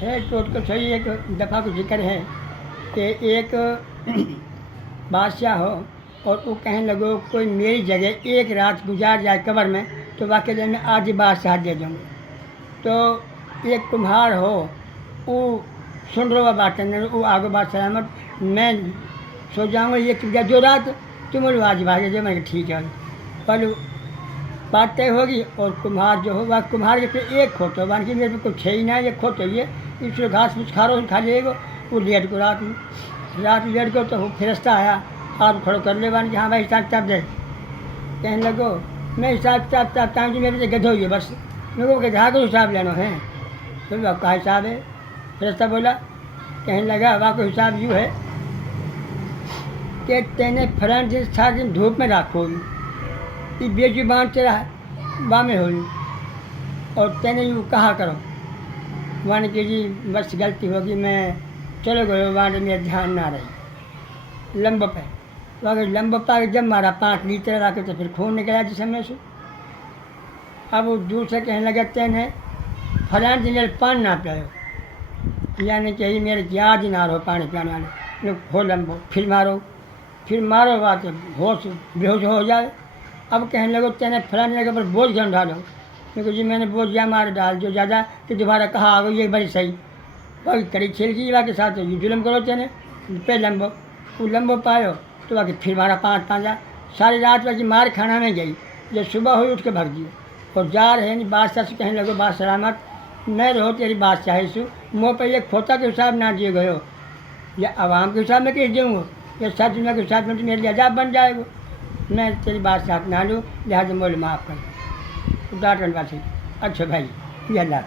है तो उसको सही एक दफ़ा को जिक्र है कि एक बादशाह हो और वो कहने लगो कोई मेरी जगह एक रात गुजार जाए कब्र में तो वाकई में आज ही बादशाह दे दूँगा। तो एक कुम्हार हो वो सुन रहा बात वो आगे बात सलामत मैं सो जाऊँगा ये जो रात तुम लोग आज भागे जो मैं ठीक है पर बात तय होगी। और कुम्हार जो होगा कुम्हार के फिर एक खोतो बाकी मेरे पे कुछ है ही ना ये खोतो ये इसलिए घास फूस खा लेगा वो लेट को रात लेट को तो फिरस्ता आया आप खड़ो कर ले बान कि हाँ भाई हिसाब किताब दे। कहने लगो मैं हिसाब किताब टाइम जी मेरे से गधो ही है बस मेरे को गधा को हिसाब लेना है। तो आपका हिसाब है फिरस्ता बोला कहने लगा वाह को हिसाब यूँ है कि तेने फलान दिन 7 दिन धूप में रखो ये बेजुबान तेरा बामे हो और तेने यूँ कहा करो मान के जी बस गलती होगी मैं चलो गए वहाँ मेरा ध्यान ना रही लंब पे वहाँ लंब पा जब मारा 5 लीटर रखे तो फिर खून निकला जिस समय से। अब वो दूर से कहने लगा तेने फलान दिन पानी ना पियो यानी कि मेरे याद ही ना रहो पानी पिलाने वाले हो लंबो फिर मारो बात होश बेहोश हो जाए। अब कहने लगो तेने फलाने जगह पर बोझ क्यों डालो क्योंकि जी मैंने बोझ या मार डाल जो ज़्यादा तो दोबारा कहा आ गई ये बड़ी सही बाकी कड़ी छील की के साथ जुलम करो तेने पे लंबो वो लंबो पायो तो बाकी फिर मारा 5 पाँचा सारी रात बाकी मार खाना में गई जब सुबह हुई उठ के भाग दिए और जा रहे नहीं बादशाह से कहने लगो बात सलामत मैं रहो तेरी बादशाही सु मुँह पर ये खोता के हिसाब ना दिए गयो या आवाम के हिसाब में किस दूँगा या 7 दुनिया के हिसाब में तो मेरे लिए अजाब बन जाएगा मैं तेरी बादशाह ना लूँ लिहाजा मोल माफ़ कर डांटन बात अच्छा भाई ये अल्लाह।